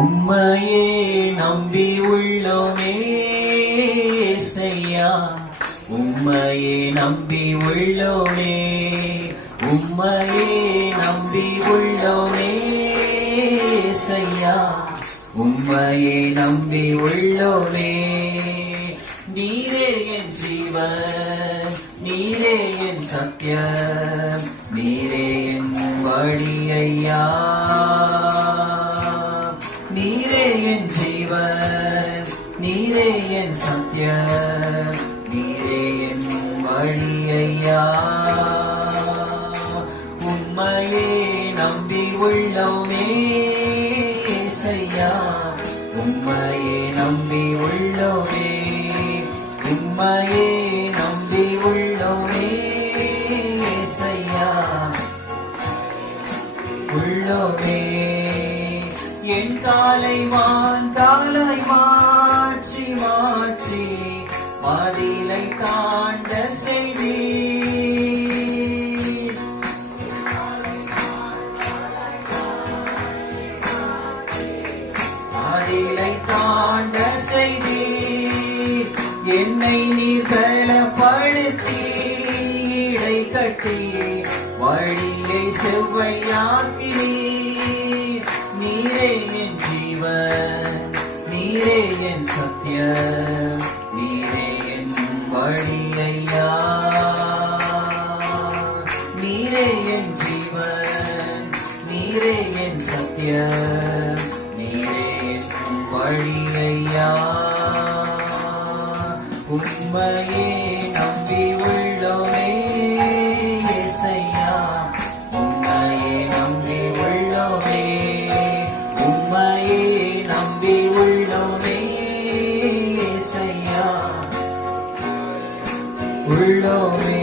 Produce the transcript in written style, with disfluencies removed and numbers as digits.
உம்மையே நம்பி உள்ளோமே ஏசையா, உம்மையே நம்பி உள்ளோமே, உம்மையே நம்பி உள்ளோமே ஏசையா, உம்மையே நம்பி உள்ளோமே. நீரே என் ஜீவன், நீரே என் சத்தியம், நீரே என் வழி ஐயா. நீரே என் ஜீவன், நீரே என் சத்தியம், நீரே என் வழி ஐயா. உம்மையே நம்பி உள்ளோமே ஏசையா, உம்மையே நம்பி உள்ளோமே, உம்மையே நம்பி உள்ளோமே ஏசையா, உள்ளோமே. என் காலைமான் காலாய் மாற்றி மாற்றி மதிலை தாண்ட செய்தி, மதிலை தாண்ட செய்தி, என்னை நீர் பலப்படுத்தி இடை கட்டி வழியை செவ்வையாக்கினீர். நீரே என் ஜீவன், நீரே என் சத்தியம், நீரே என் வழி ஐயா. நீரே என் ஜீவன், நீரே என் சத்தியம், நீரே என் வழி ஐயா. உம்மையே நம்பி உள்ளோமே ஏசையா, உம்மையே நம்பி உள்ளோமே, உம்மையே நம்பி உள்ளோமே ஏசையா, உள்ளோமே.